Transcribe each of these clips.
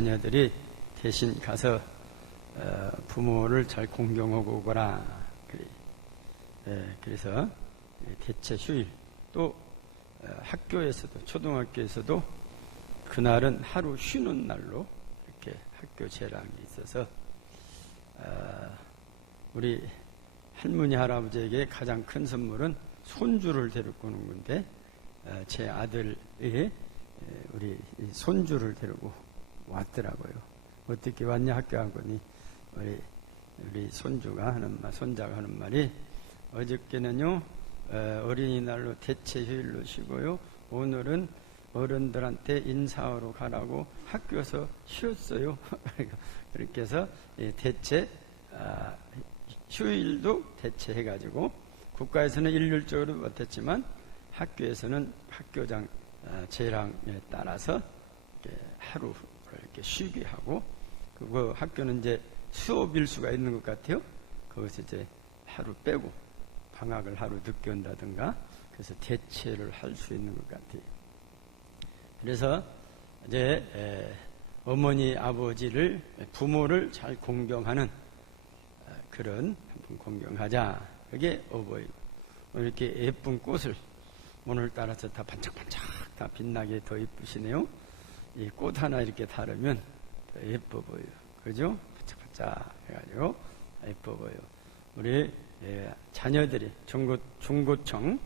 자녀들이 대신 가서 부모를 잘 공경하고 오거라. 그래서 대체 휴일, 또 학교에서도, 초등학교에서도 그날은 하루 쉬는 날로 이렇게 학교 제랑이 있어서 우리 할머니 할아버지에게 가장 큰 선물은 손주를 데리고 오는 건데, 제 아들이 우리 손주를 데리고 왔더라고요. 어떻게 왔냐 학교 가보니 우리 손자가 하는 말이, 어저께는요 어린이날로 대체 휴일로 쉬고요, 오늘은 어른들한테 인사하러 가라고 학교에서 쉬었어요. 그렇게 해서 대체 휴일도 대체해가지고, 국가에서는 일률적으로 못했지만 학교에서는 학교장 제랑에 따라서 하루를 이렇게 쉬게 하고, 그 학교는 이제 수업 일수가 있는 것 같아요. 거기서 이제 하루 빼고 방학을 하루 늦게 온다든가, 그래서 대체를 할 수 있는 것 같아요. 그래서 이제 어머니 아버지를, 부모를 잘 공경하는 그런 공경하자. 그게 어버이. 이렇게 예쁜 꽃을 오늘따라서 다 반짝반짝 다 빛나게 더 예쁘시네요. 이 꽃 하나 이렇게 다르면 더 예뻐 보여요. 그죠? 반짝반짝 해가지고 예뻐 보여요. 우리 자녀들이 중고청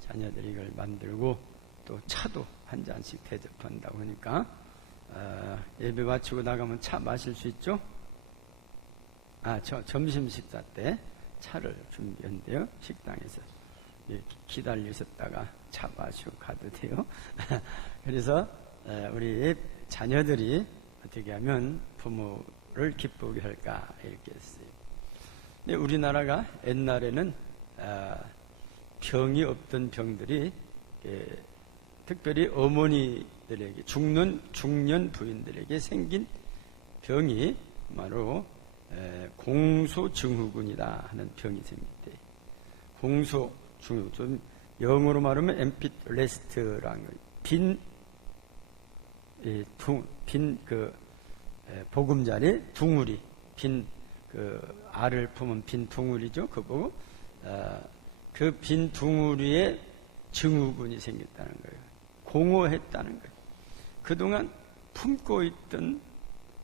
자녀들이 이걸 만들고, 또 차도 한 잔씩 대접한다고 하니까 예배 마치고 나가면 차 마실 수 있죠? 점심 식사 때 차를 준비한대요. 식당에서 기다리셨다가 차 마시고 가도 돼요. 그래서 우리 자녀들이 어떻게 하면 부모를 기쁘게 할까, 이렇게 했어요. 근데 우리나라가 옛날에는 병이 없던 병들이, 특별히 어머니들에게, 중년 부인들에게 생긴 병이 바로 공소증후군이다 하는 병이 생겼대. 공소증후군, 좀 영어로 말하면 엠피레스트라는 거, 보금자리 둥우리, 알을 품은 빈 둥우리죠. 그거 보고 그 빈 둥우리에 증후군이 생겼다는 거예요. 공허했다는 거예요. 그동안 품고 있던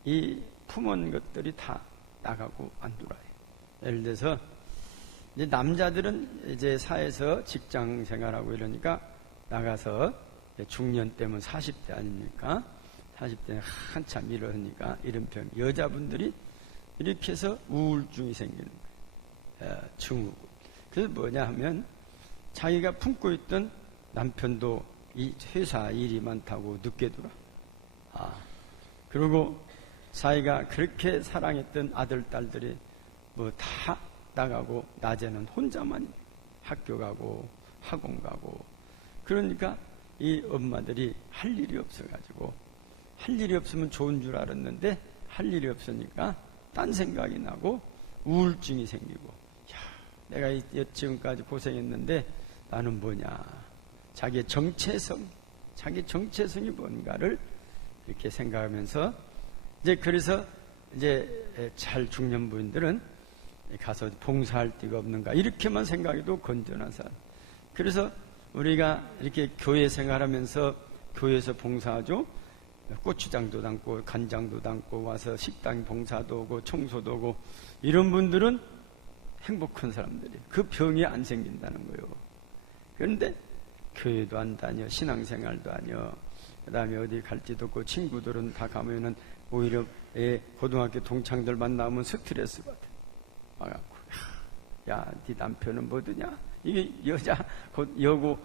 이 품은 것들이 다 나가고 안 돌아요. 예를 들어서 이제 남자들은 이제 사회에서 직장 생활하고 이러니까 나가서, 중년 때면 40대 아닙니까? 40대는 한참 이러니까 이런 병. 여자분들이 이렇게 해서 우울증이 생기는 거예요. 증후군. 그래서 뭐냐 하면, 자기가 품고 있던 남편도 이 회사 일이 많다고 늦게 돌아. 그리고 자기가 그렇게 사랑했던 아들, 딸들이 뭐 다 나가고, 낮에는 혼자만 학교 가고 학원 가고, 그러니까 이 엄마들이 할 일이 없어가지고, 할 일이 없으면 좋은 줄 알았는데 할 일이 없으니까 딴 생각이 나고 우울증이 생기고, 내가 지금까지 고생했는데 나는 뭐냐, 자기의 정체성이 뭔가를 이렇게 생각하면서, 이제 그래서 이제 잘 중년부인들은 가서 봉사할 데가 없는가, 이렇게만 생각해도 건전한 사람. 그래서 우리가 이렇게 교회 생활하면서 교회에서 봉사하죠. 고추장도 담고 간장도 담고 와서 식당 봉사도 오고 청소도 오고, 이런 분들은 행복한 사람들이, 그 병이 안 생긴다는 거예요. 그런데 교회도 안 다녀, 신앙생활도 아니요, 그 다음에 어디 갈지도 없고, 친구들은 다 가면은 오히려 고등학교 동창들 만나면 스트레스 받아. 와갖고, 야, 네 남편은 뭐드냐? 이게 여고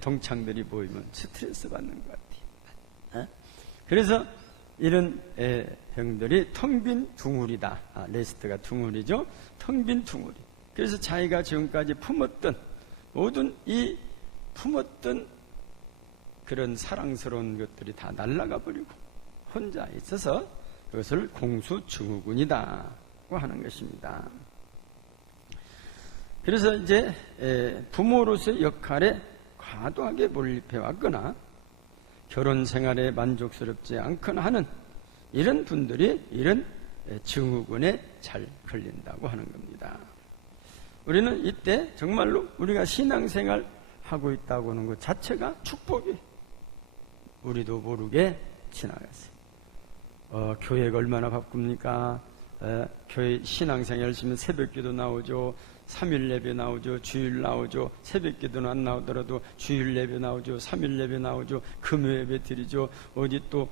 동창들이 모이면 스트레스 받는 것 같아. 그래서 이런 병들이 텅 빈 둥우리다. 레스트가 둥우리죠. 텅 빈 둥우리. 그래서 자기가 지금까지 품었던 모든 품었던 그런 사랑스러운 것들이 다 날아가 버리고 혼자 있어서 그것을 공소증후군이다고 하는 것입니다. 그래서 이제 부모로서의 역할에 과도하게 몰입해 왔거나 결혼 생활에 만족스럽지 않거나 하는 이런 분들이 이런 증후군에 잘 걸린다고 하는 겁니다. 우리는 이때 정말로 우리가 신앙생활 하고 있다고 하는 것 자체가 축복이 우리도 모르게 지나갔어요. 교회가 얼마나 바쁩니까? 교회 신앙생활 열심히 새벽기도 나오죠. 3일 예배 나오죠. 주일 나오죠. 새벽기도는 안 나오더라도 주일 예배 나오죠. 3일 예배 나오죠. 금요 예배 드리죠. 어디 또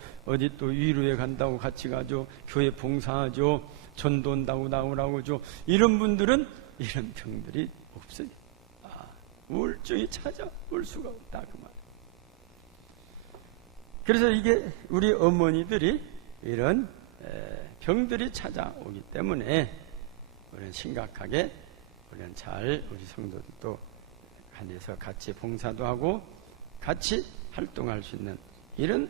위로에 간다고 같이 가죠. 교회 봉사하죠. 전도 온다고 나오라고죠. 이런 분들은 이런 병들이 없어요. 우울증이 찾아올 수가 없다 그 말. 그래서 이게 우리 어머니들이 이런 병들이 찾아오기 때문에 우리는 심각하게 우리는 잘 우리 성도들도 간에서 같이 봉사도 하고 같이 활동할 수 있는 이런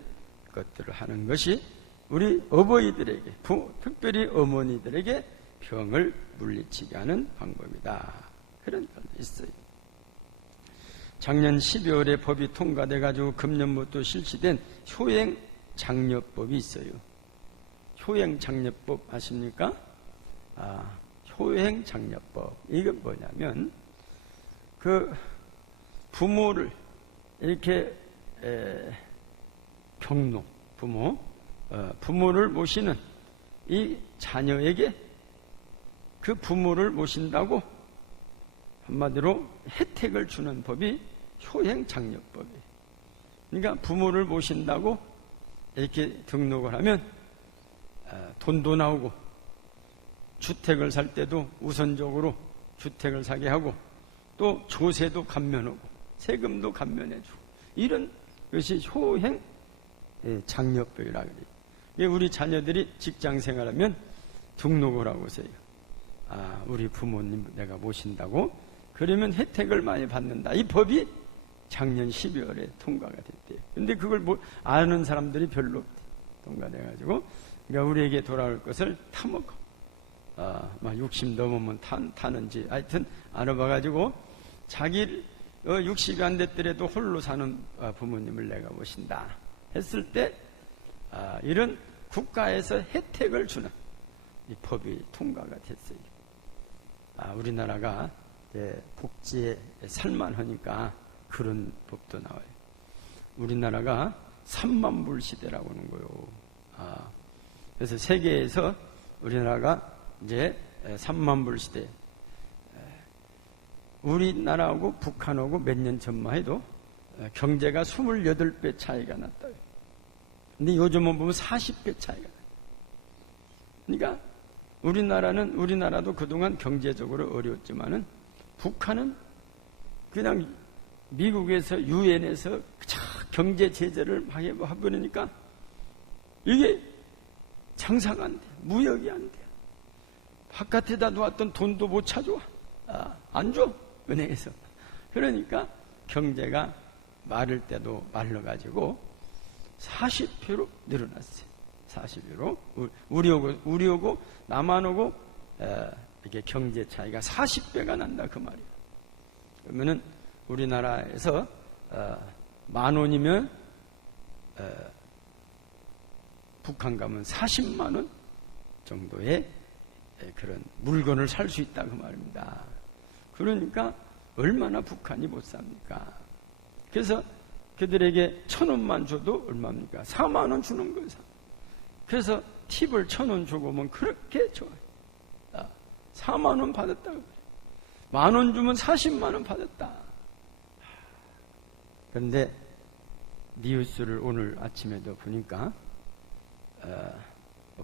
것들을 하는 것이 우리 어버이들에게 특별히 어머니들에게 병을 물리치게 하는 방법이다. 그런 건 있어요. 작년 12월에 법이 통과돼가지고 금년부터 실시된 효행장려법이 있어요. 효행장려법 아십니까? 효행장려법. 이건 뭐냐면, 부모를 이렇게, 경로, 부모를 모시는 이 자녀에게 그 부모를 모신다고 한마디로 혜택을 주는 법이 효행장려법이에요. 그러니까 부모를 모신다고 이렇게 등록을 하면 돈도 나오고 주택을 살 때도 우선적으로 주택을 사게 하고 또 조세도 감면하고 세금도 감면해주고 이런 것이 효행장려법이라고 그래요. 우리 자녀들이 직장생활하면 등록을 하고 오세요. 우리 부모님 내가 모신다고 그러면 혜택을 많이 받는다. 이 법이 작년 12월에 통과가 됐대요. 근데 그걸 아는 사람들이 별로 없대. 통과돼가지고 그러니까 우리에게 돌아올 것을 타먹어. 막 60 넘으면 타는지 하여튼 알아봐가지고 자기 60이 안 됐더라도 홀로 사는 부모님을 내가 모신다 했을 때 이런 국가에서 혜택을 주는 이 법이 통과가 됐어요. 우리나라가 복지에 살만하니까 그런 법도 나와요. 우리나라가 3만 불 시대라고 하는 거예요. 그래서 세계에서 우리나라가 이제 3만 불 시대. 우리나라하고 북한하고 몇 년 전만 해도 경제가 28배 차이가 났다. 근데 요즘은 보면 40배 차이가 나. 그러니까 우리나라도 그동안 경제적으로 어려웠지만은 북한은 그냥 미국에서 유엔에서 경제 제재를 막 해버리니까 이게 장사가 안 돼. 무역이 안 돼. 바깥에다 놓았던 돈도 못 찾아와. 안 줘. 은행에서. 그러니까 경제가 마를 때도 말라가지고 40배로 늘어났어요. 40배로. 우리하고 남한하고 이게 경제 차이가 40배가 난다 그 말이에요. 그러면은 우리나라에서 10,000원이면 북한 가면 40만 원 정도의 그런 물건을 살 수 있다 그 말입니다. 그러니까 얼마나 북한이 못 삽니까? 그래서 그들에게 1,000원만 줘도 얼마입니까? 4만 원 주는 거예요. 그래서 팁을 1,000원 주고 오면 그렇게 좋아요. 4만 원 받았다. 10,000원 주면 40만 원 받았다. 그런데 뉴스를 오늘 아침에도 보니까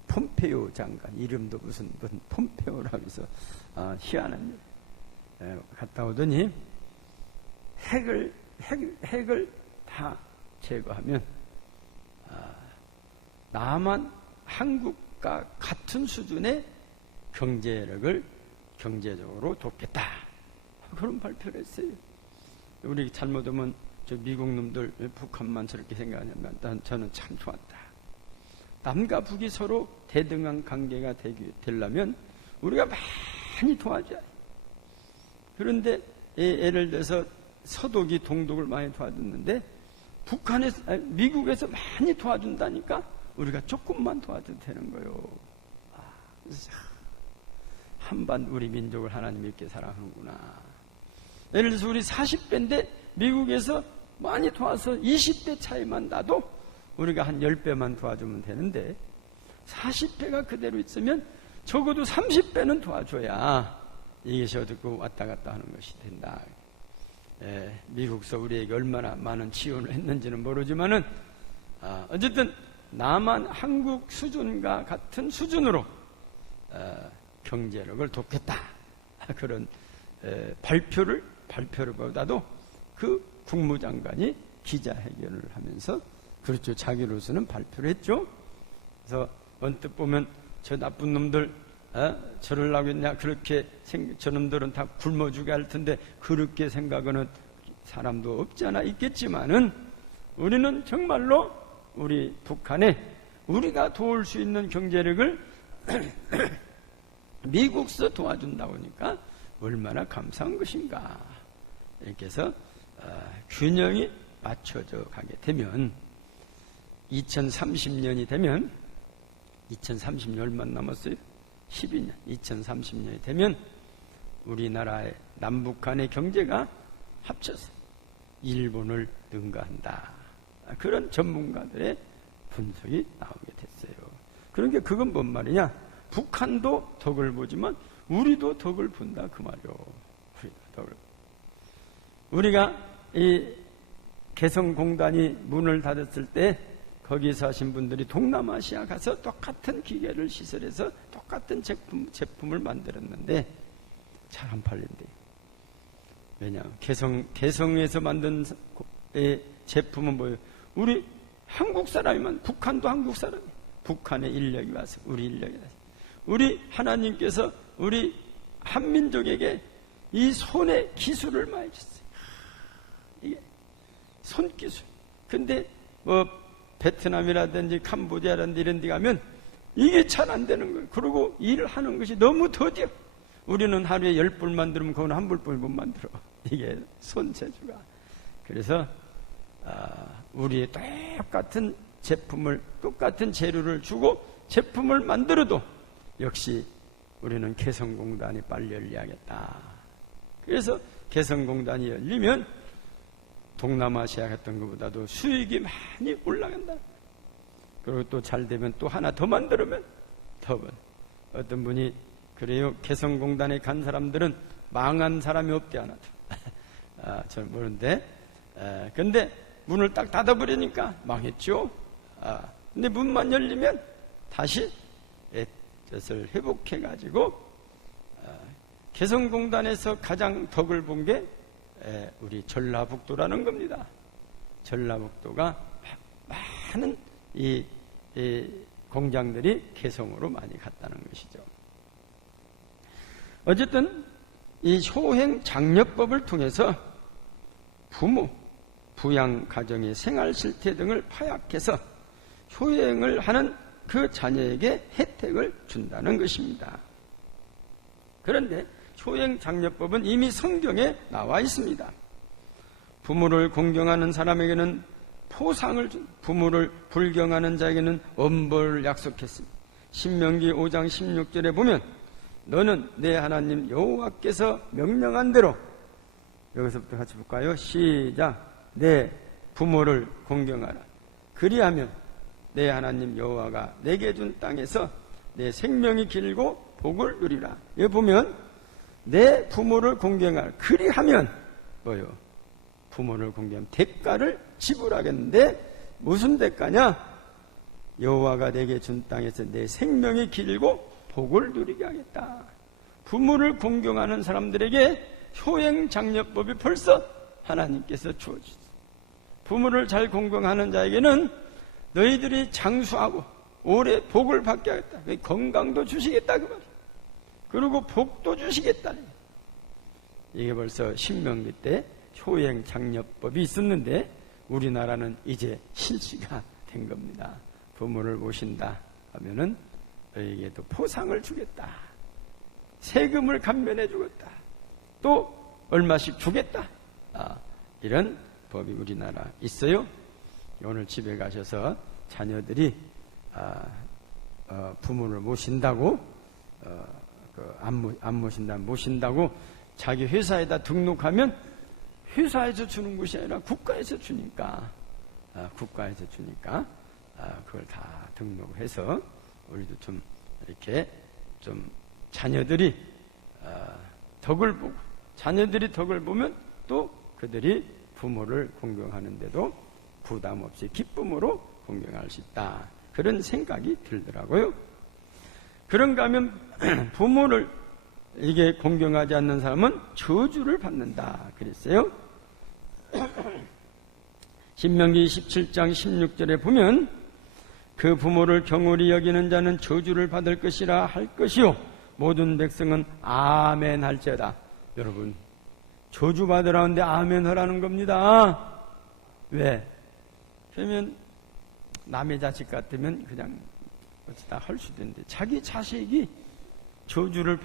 폼페이오 장관 이름도 무슨 폼페이오라고 해서 희한한 일 갔다 오더니 핵을 다 제거하면 남한 한국과 같은 수준의 경제적으로 돕겠다 그런 발표를 했어요. 우리 잘못하면 저 미국 놈들 북한만 저렇게 생각하냐면 저는 참 좋았다. 남과 북이 서로 대등한 관계가 되려면 우리가 많이 도와줘야 해. 그런데 예를 들어서 서독이 동독을 많이 도와줬는데 미국에서 많이 도와준다니까 우리가 조금만 도와도 되는 거요. 한반 우리 민족을 하나님이 이렇게 사랑하는구나. 예를 들어서 우리 40배인데 미국에서 많이 도와서 20배 차이만 나도 우리가 한 10배만 도와주면 되는데 40배가 그대로 있으면 적어도 30배는 도와줘야 이것이 어떻고 왔다 갔다 하는 것이 된다. 미국서 우리에게 얼마나 많은 지원을 했는지는 모르지만은 어쨌든 남한 한국 수준과 같은 수준으로 경제력을 돕겠다. 그런 발표를보다도 그 국무장관이 기자회견을 하면서 그렇죠. 자기로서는 발표를 했죠. 그래서 언뜻 보면 저 나쁜 놈들 저러려고 했냐 그렇게 저놈들은 다 굶어주게 할 텐데 그렇게 생각하는 사람도 없지 않아 있겠지만은 우리는 정말로 우리 북한에 우리가 도울 수 있는 경제력을 미국서 도와준다고 하니까 얼마나 감사한 것인가. 이렇게 해서 균형이 맞춰져 가게 되면 2030년이 되면 2030년 얼마 남았어요? 12년 2030년이 되면 우리나라의 남북한의 경제가 합쳐서 일본을 능가한다. 그런 전문가들의 분석이 나오게 됐어요. 그러니까 그건 뭔 말이냐? 북한도 덕을 보지만 우리도 덕을 본다 그 말이요. 우리가 이 개성공단이 문을 닫았을 때 거기 사신 분들이 동남아시아 가서 똑같은 기계를 시설해서 똑같은 제품을 만들었는데 잘 안 팔린대요. 왜냐? 개성에서 만든 제품은 뭐예요? 우리 한국 사람이면 북한도 한국 사람이에요. 북한의 인력이 와서 우리 인력이 와서 우리 하나님께서 우리 한민족에게 이 손의 기술을 많이 줬어요. 이게 손기술. 근데 뭐 베트남이라든지 캄보디아라든지 이런 데 가면 이게 잘 안 되는 거예요. 그리고 일을 하는 것이 너무 더뎌. 우리는 하루에 10불 만들면 그건 한 불뿐 못 만들어. 이게 손재주가. 그래서 우리의 똑같은 제품을 똑같은 재료를 주고 제품을 만들어도 역시 우리는 개성공단이 빨리 열려야겠다. 그래서 개성공단이 열리면 동남아시아 같은 것보다도 수익이 많이 올라간다. 그리고 또 잘 되면 또 하나 더 만들면 더. 어떤 분이 그래요. 개성공단에 간 사람들은 망한 사람이 없대 하나도. 저는 모르는데. 근데 문을 딱 닫아버리니까 망했죠. 근데 문만 열리면 다시 뜻을 회복해가지고 개성공단에서 가장 덕을 본 게 우리 전라북도라는 겁니다. 전라북도가 많은 이 공장들이 개성으로 많이 갔다는 것이죠. 어쨌든 이 효행장려법을 통해서 부모, 부양가정의 생활실태 등을 파악해서 효행을 하는 그 자녀에게 혜택을 준다는 것입니다. 그런데 효행장려법은 이미 성경에 나와 있습니다. 부모를 공경하는 사람에게는 포상을 준, 부모를 불경하는 자에게는 엄벌을 약속했습니다. 신명기 5장 16절에 보면 너는 내 하나님 여호와께서 명령한 대로, 여기서부터 같이 볼까요? 시작. 내 부모를 공경하라. 그리하면 내 하나님 여호와가 내게 준 땅에서 내 생명이 길고 복을 누리라. 여기 보면 내 부모를 공경하라. 그리하면 뭐요? 부모를 공경하면 대가를 지불하겠는데 무슨 대가냐? 여호와가 내게 준 땅에서 내 생명이 길고 복을 누리게 하겠다. 부모를 공경하는 사람들에게 효행장려법이 벌써 하나님께서 주어주셨어요. 부모를 잘 공경하는 자에게는 너희들이 장수하고 오래 복을 받게 하겠다. 건강도 주시겠다 그 말이에요. 그리고 복도 주시겠다. 이게 벌써 신명기 때 효행장려법이 있었는데 우리나라는 이제 실시가 된 겁니다. 부모를 모신다 하면은 너희에게도 포상을 주겠다. 세금을 감면해 주겠다. 또 얼마씩 주겠다. 이런 법이 우리나라 있어요. 오늘 집에 가셔서 자녀들이 부모를 모신다고 안 모신다고 자기 회사에다 등록하면 회사에서 주는 것이 아니라 국가에서 주니까 그걸 다 등록해서 우리도 좀 이렇게 좀 자녀들이 덕을 보면 또 그들이 부모를 공경하는데도 부담 없이 기쁨으로 공경할 수 있다. 그런 생각이 들더라고요. 그런가 하면 부모를 이게 공경하지 않는 사람은 저주를 받는다 그랬어요. 신명기 17장 16절에 보면 그 부모를 경홀히 여기는 자는 저주를 받을 것이라 할 것이요 모든 백성은 아멘 할지어다. 여러분 저주 받으라는데 아멘 하라는 겁니다. 왜? 그러면 남의 자식 같으면 그냥 어찌다 할 수도 있는데 자기 자식이 저주를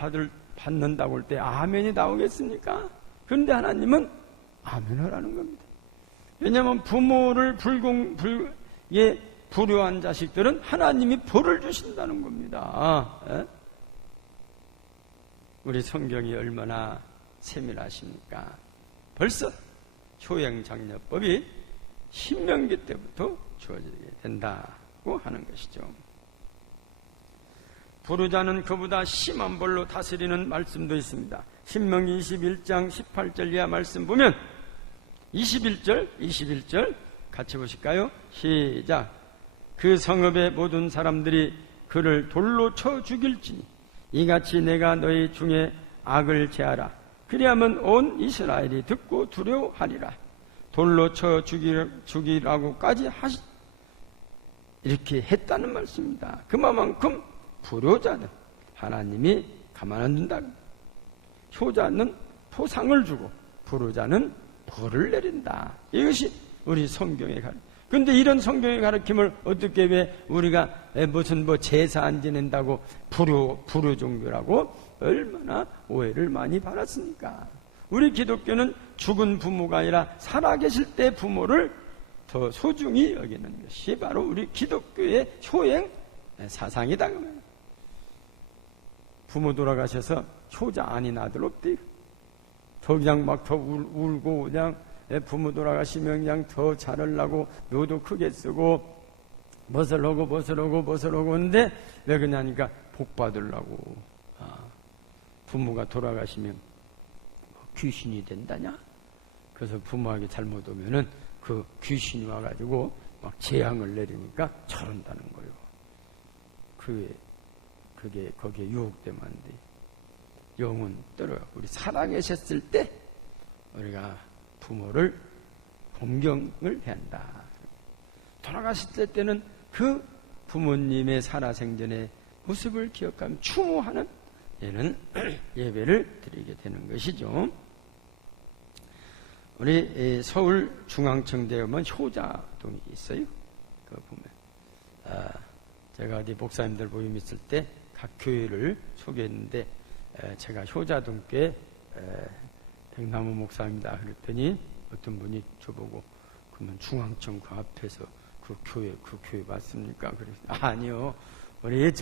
받는다고 할 때 아멘이 나오겠습니까? 그런데 하나님은 아멘 하라는 겁니다. 왜냐하면 부모를 불효한 자식들은 하나님이 벌을 주신다는 겁니다. 우리 성경이 얼마나 세밀하십니까? 벌써 효행장려법이 신명기 때부터 주어지게 된다고 하는 것이죠. 부르자는 그보다 심한 벌로 다스리는 말씀도 있습니다. 신명기 21장 18절 이하 말씀 보면 21절 같이 보실까요? 시작. 그 성읍의 모든 사람들이 그를 돌로 쳐 죽일지니 이같이 내가 너희 중에 악을 제하라. 그리하면 온 이스라엘이 듣고 두려워하리라. 돌로 쳐 죽이라고까지 이렇게 했다는 말씀입니다. 그만큼 불효자는 하나님이 가만 안 둔다. 효자는 포상을 주고 불효자는 벌을 내린다. 이것이 우리 성경의 가르침. 그런데 이런 성경의 가르침을 어떻게 왜 우리가 무슨 제사 안 지낸다고 불효 종교라고 얼마나 오해를 많이 받았습니까? 우리 기독교는 죽은 부모가 아니라 살아계실 때 부모를 더 소중히 여기는 것이 바로 우리 기독교의 효행 사상이다. 부모 돌아가셔서 효자 아닌 아들 없대요. 더 그냥 막 더 울고 그냥 부모 돌아가시면 그냥 더 잘하려고 묘도 크게 쓰고 멋을 하고 하는데 왜 그러냐니까 복 받으려고. 부모가 돌아가시면 귀신이 된다냐? 그래서 부모에게 잘못 오면은 그 귀신이 와가지고 막 재앙을 내리니까 저런다는 거예요. 그게 거기에 유혹되면 안 돼. 영은 떨어요. 우리 살아계셨을 때 우리가 부모를 공경을 해야 한다. 돌아가실 때는 그 부모님의 살아생전의 모습을 기억하며 추모하는 얘는 예배를 드리게 되는 것이죠. 우리 서울중앙청대에 보면 효자동이 있어요. 그거 보면 제가 어디 목사님들 모임 있을 때 각 교회를 소개했는데 제가 효자동교회 백나무 목사입니다. 그랬더니 어떤 분이 저보고 그러면 중앙청 그 앞에서 그 교회 맞습니까? 그래서 아니요. 우리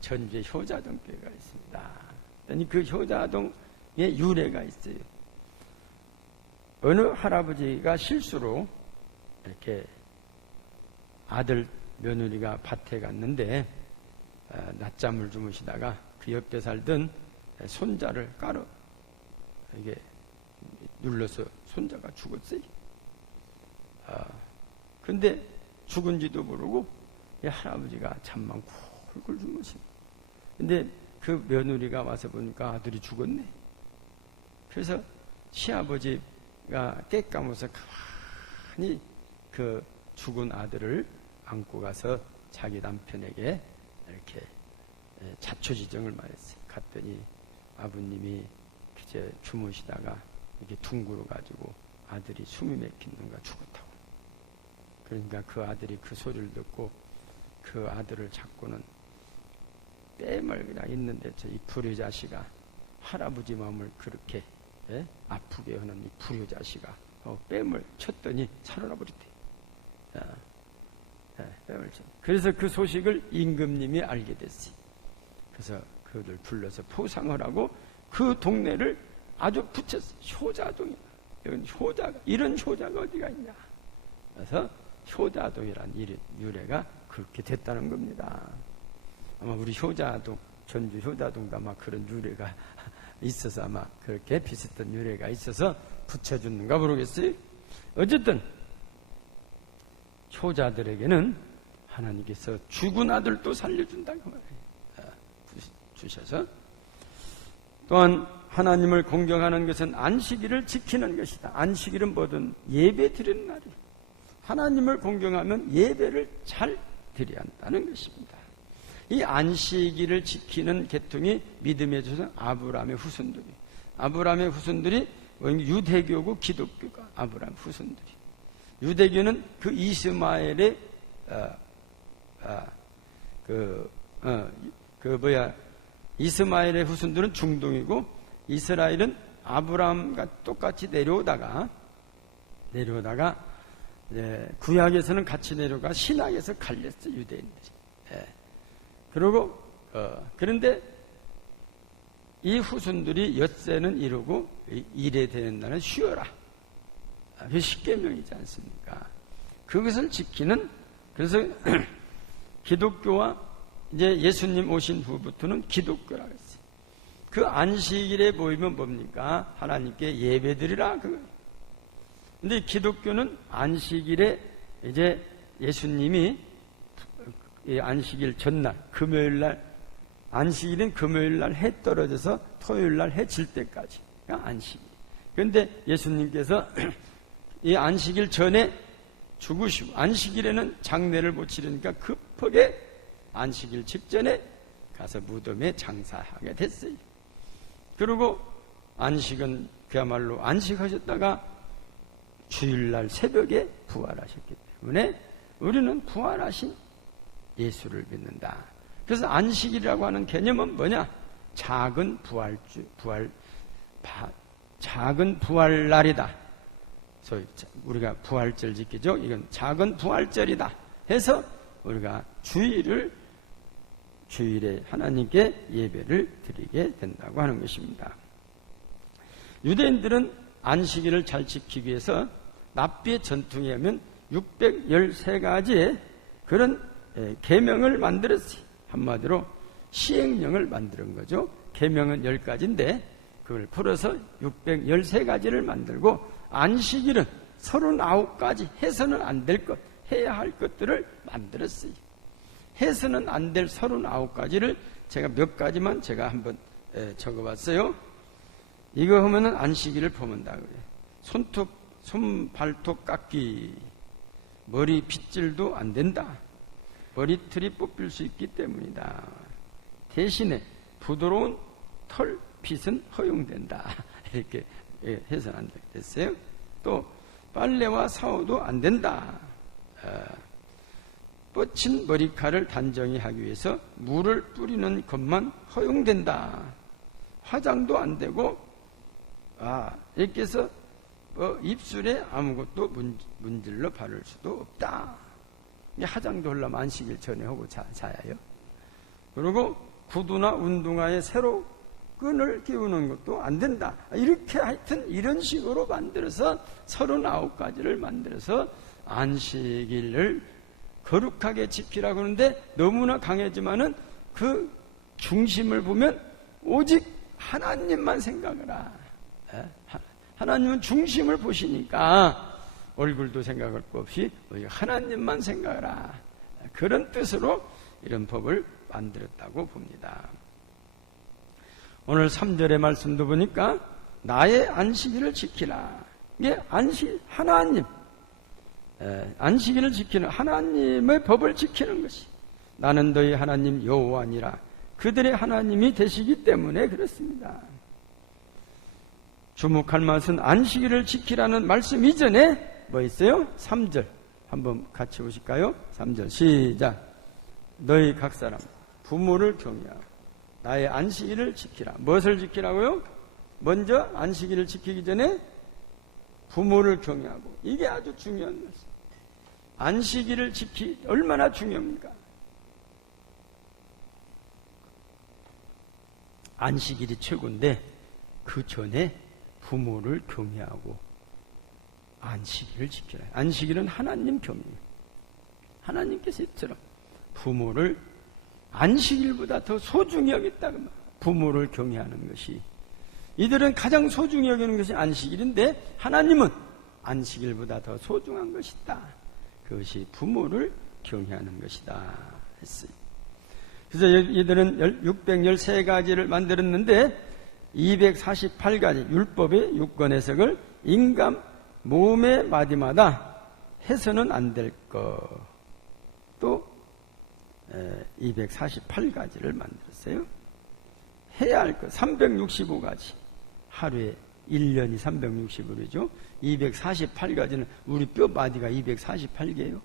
전주에 효자동 교회가 있습니다. 그랬더니 그 효자동에 유래가 있어요. 어느 할아버지가 실수로 이렇게 아들 며느리가 밭에 갔는데 낮잠을 주무시다가 그 옆에 살던 손자를 이게 눌러서 손자가 죽었어요. 근데 죽은지도 모르고 이 할아버지가 잠만 굴굴 주무시고. 근데 그 며느리가 와서 보니까 아들이 죽었네. 그래서 시아버지가 깨까면서 가만히 그 죽은 아들을 안고 가서 자기 남편에게 이렇게 자초지정을 말했어요. 갔더니 아버님이 그제 주무시다가 이게 둥그러 가지고 아들이 숨이 막히는가 죽었다고. 그러니까 그 아들이 그 소리를 듣고 그 아들을 잡고는 뺨을 그냥 있는데 이 불효자식아, 할아버지 마음을 그렇게 아프게 하는 이 불효자식아 뺨을 쳤더니 살아나 버렸대. 뱀을 쳤. 그래서 그 소식을 임금님이 알게 됐어요. 그래서 그들 불러서 포상을 하고 그 동네를 아주 붙였어요. 효자동이야. 이런 효자가 어디가 있냐. 그래서 효자동이라는 유래가 그렇게 됐다는 겁니다. 아마 우리 효자동, 전주 효자동도 아마 그런 유래가 있어서 아마 그렇게 비슷한 유래가 있어서 붙여줬는가 모르겠어요. 어쨌든 효자들에게는 하나님께서 죽은 아들도 살려준다고 말해요. 주셔서 또한 하나님을 공경하는 것은 안식일을 지키는 것이다. 안식일은 뭐든 예배 드리는 날이에요. 하나님을 공경하면 예배를 잘 드려야 한다는 것입니다. 이 안식일을 지키는 계통이 믿음의 조상 아브라함의 후손들이. 아브라함의 후손들이 유대교고 기독교가 아브라함 후손들이. 유대교는 그 이스마엘의 이스마엘의 후손들은 중동이고 이스라엘은 아브라함과 똑같이 내려오다가 구약에서는 같이 내려가 신약에서 갈렸어요. 유대인들이. 그리고 그런데 이 후손들이 엿새는 이루고 일에 되는 날은 쉬어라. 그 십계명이지 않습니까? 그것을 지키는. 그래서 기독교와 이제 예수님 오신 후부터는 기독교라고 했어요. 그 안식일에 모이면 뭡니까? 하나님께 예배드리라 그거. 근데 기독교는 안식일에 이제 예수님이 안식일 전날 금요일날, 안식일은 금요일날 해 떨어져서 토요일날 해 질 때까지가 안식일. 그런데 예수님께서 이 안식일 전에 죽으시고 안식일에는 장례를 못 치르니까 급하게 안식일 직전에 가서 무덤에 장사하게 됐어요. 그리고 안식은 그야말로 안식하셨다가 주일날 새벽에 부활하셨기 때문에 우리는 부활하신 예수를 믿는다. 그래서 안식일이라고 하는 개념은 뭐냐? 작은 작은 부활날이다. 소위 우리가 부활절 지키죠. 이건 작은 부활절이다 해서 우리가 주일에 하나님께 예배를 드리게 된다고 하는 것입니다. 유대인들은 안식일을 잘 지키기 위해서 납비의 전통에 하면 613가지의 그런 계명을 만들었어요. 한마디로 시행령을 만드는 거죠. 계명은 10가지인데 그걸 풀어서 613가지를 만들고 안식일은 39가지 해서는 안 될 것, 해야 할 것들을 만들었어요. 해서는 안 될 39가지를 제가 몇 가지만 제가 한번 적어봤어요. 이거 하면은 안식일을 범한다 그래요. 손 발톱 깎기, 머리 빗질도 안 된다. 머리털이 뽑힐 수 있기 때문이다. 대신에 부드러운 털 빗은 허용된다. 이렇게 해서는 안 됐어요. 또 빨래와 샤워도 안 된다. 뻗친 머리카락을 단정히 하기 위해서 물을 뿌리는 것만 허용된다. 화장도 안 되고 이렇게 해서 입술에 아무것도 문질러 바를 수도 없다. 화장도 하려면 안식일 전에 하고 자야요. 그리고 구두나 운동화에 새로 끈을 끼우는 것도 안 된다. 이렇게 하여튼 이런 식으로 만들어서 39가지를 만들어서 안식일을 거룩하게 지키라고 하는데 너무나 강하지만은 그 중심을 보면 오직 하나님만 생각하라. 하나님은 중심을 보시니까 얼굴도 생각할 것 없이 하나님만 생각하라. 그런 뜻으로 이런 법을 만들었다고 봅니다. 오늘 3절의 말씀도 보니까 나의 안식일을 지키라. 이게 하나님, 안식일을 지키는 하나님의 법을 지키는 것이 나는 너희 하나님 여호와니라. 그들의 하나님이 되시기 때문에 그렇습니다. 주목할 것은 안식일을 지키라는 말씀 이전에 뭐 있어요? 3절 한번 같이 보실까요? 3절 시작. 너희 각 사람 부모를 경외하고 나의 안식일을 지키라. 무엇을 지키라고요? 먼저 안식일을 지키기 전에 부모를 경외하고, 이게 아주 중요한 것입니다. 안식일을 얼마나 중요합니까? 안식일이 최고인데 그 전에 부모를 경외하고 안식일을 지켜라. 안식일은 하나님 경외. 하나님께서 이처럼 부모를 안식일보다 더 소중히 여겼다고 말합니다. 부모를 경외하는 것이, 이들은 가장 소중히 여기는 것이 안식일인데 하나님은 안식일보다 더 소중한 것이다. 그것이 부모를 경외하는 것이다 했어요. 그래서 이들은 613가지를 만들었는데 248가지 율법의 유권 해석을 인간 몸의 마디마다 해서는 안 될 것, 또 248가지를 만들었어요. 해야 할 것 365가지, 하루에 1년이 365일이죠. 248가지는 우리 뼈 마디가 248개예요.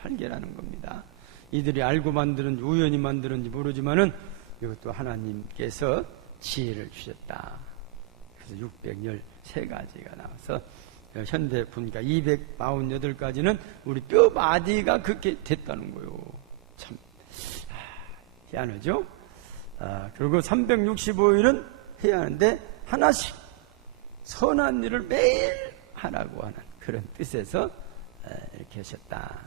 8개라는 겁니다. 이들이 알고 만드는지 우연히 만드는지 모르지만은 이것도 하나님께서 지혜를 주셨다. 그래서 613가지가 나와서 현대 보니까 248가지는 우리 뼈 마디가 그렇게 됐다는 거예요. 참 희한하죠? 그리고 365일은 해야 하는데 하나씩 선한 일을 매일 하라고 하는 그런 뜻에서 이렇게 하셨다.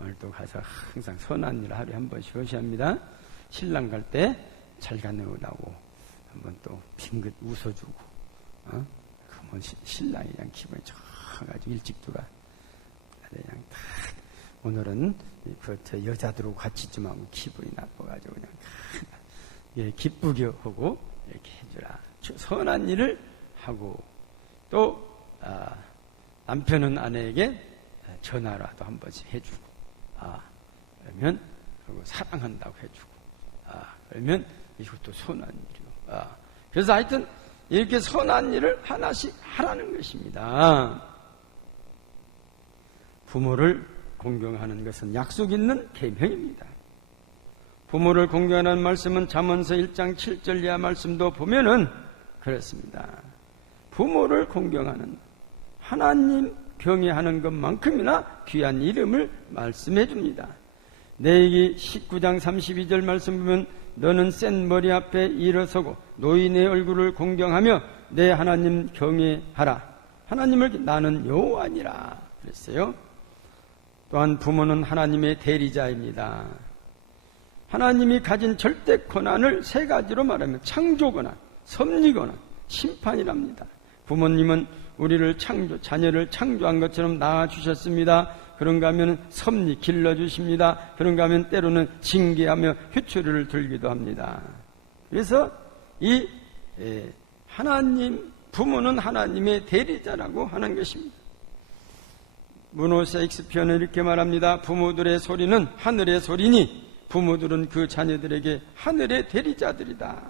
오늘도 가서 항상 선한 일을 하루에 한 번씩 하셔야 합니다. 신랑 갈 때 잘 가느라고 한번 또 빙긋 웃어주고, 그러면 신랑이 그냥 기분이 좋아가지고 일찍 들어가. 그냥 딱 오늘은 저 여자들하고 같이 좀 하고 기분이 나빠가지고 그냥 예, 기쁘게 하고 이렇게 해주라. 선한 일을 하고, 또 남편은 아내에게 전화라도 한 번씩 해주고, 그러면 그리고 사랑한다고 해주고, 그러면 이것도 선한 일이요. 그래서 하여튼 이렇게 선한 일을 하나씩 하라는 것입니다. 부모를 공경하는 것은 약속 있는 계명입니다. 부모를 공경하는 말씀은 잠언서 1장 7절 이하 말씀도 보면은 그렇습니다. 부모를 공경하는, 하나님 경외하는 것만큼이나 귀한 이름을 말씀해 줍니다. 내기 19장 32절 말씀 보면 너는 센 머리 앞에 일어서고 노인의 얼굴을 공경하며 내 하나님 경외하라. 하나님을 나는 여호와니라 그랬어요. 또한 부모는 하나님의 대리자입니다. 하나님이 가진 절대 권한을 세 가지로 말하면 창조 권한, 섭리 권한, 심판이랍니다. 부모님은 우리를 자녀를 창조한 것처럼 낳아주셨습니다. 그런가 하면 섭리 길러주십니다. 그런가 하면 때로는 징계하며 휘초리를 들기도 합니다. 그래서 이 부모는 하나님의 대리자라고 하는 것입니다. 문호 셰익스피어는 이렇게 말합니다. 부모들의 소리는 하늘의 소리니 부모들은 그 자녀들에게 하늘의 대리자들이다.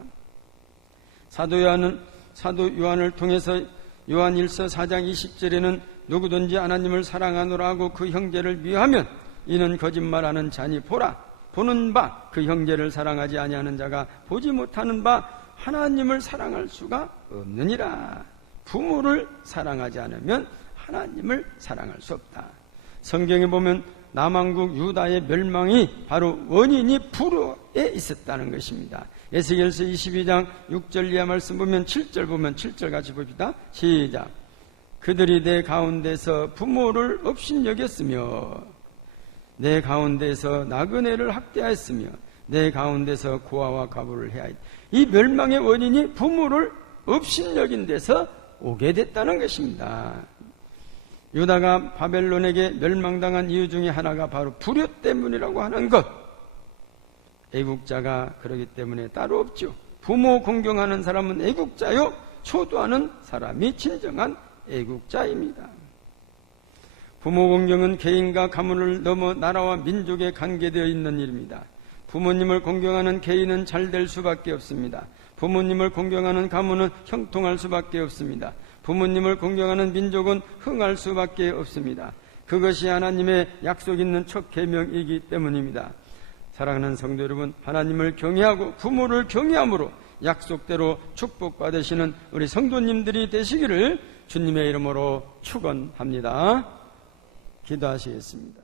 사도 요한을 통해서 요한 1서 4장 20절에는 누구든지 하나님을 사랑하노라 하고 그 형제를 미워하면 이는 거짓말하는 자니 보라. 보는 바 그 형제를 사랑하지 아니하는 자가 보지 못하는 바 하나님을 사랑할 수가 없느니라. 부모를 사랑하지 않으면 하나님을 사랑할 수 없다. 성경에 보면 남왕국 유다의 멸망이 바로 원인이 불효에 있었다는 것입니다. 에스겔서 22장 6절 이하 말씀 보면 7절 보면 7절 같이 봅시다. 시작. 그들이 내 가운데서 부모를 업신여겼으며 내 가운데서 나그네를 학대하였으며 내 가운데서 고아와 과부를 해하였다. 이 멸망의 원인이 부모를 업신여긴 데서 오게 됐다는 것입니다. 유다가 바벨론에게 멸망당한 이유 중에 하나가 바로 불효 때문이라고 하는 것. 애국자가 그러기 때문에 따로 없죠. 부모 공경하는 사람은 애국자요, 초도하는 사람이 진정한 애국자입니다. 부모 공경은 개인과 가문을 넘어 나라와 민족에 관계되어 있는 일입니다. 부모님을 공경하는 개인은 잘 될 수밖에 없습니다. 부모님을 공경하는 가문은 형통할 수밖에 없습니다. 부모님을 공경하는 민족은 흥할 수밖에 없습니다. 그것이 하나님의 약속 있는 첫 계명이기 때문입니다. 사랑하는 성도 여러분, 하나님을 경외하고 부모를 경외함으로 약속대로 축복받으시는 우리 성도님들이 되시기를 주님의 이름으로 축원합니다. 기도하시겠습니다.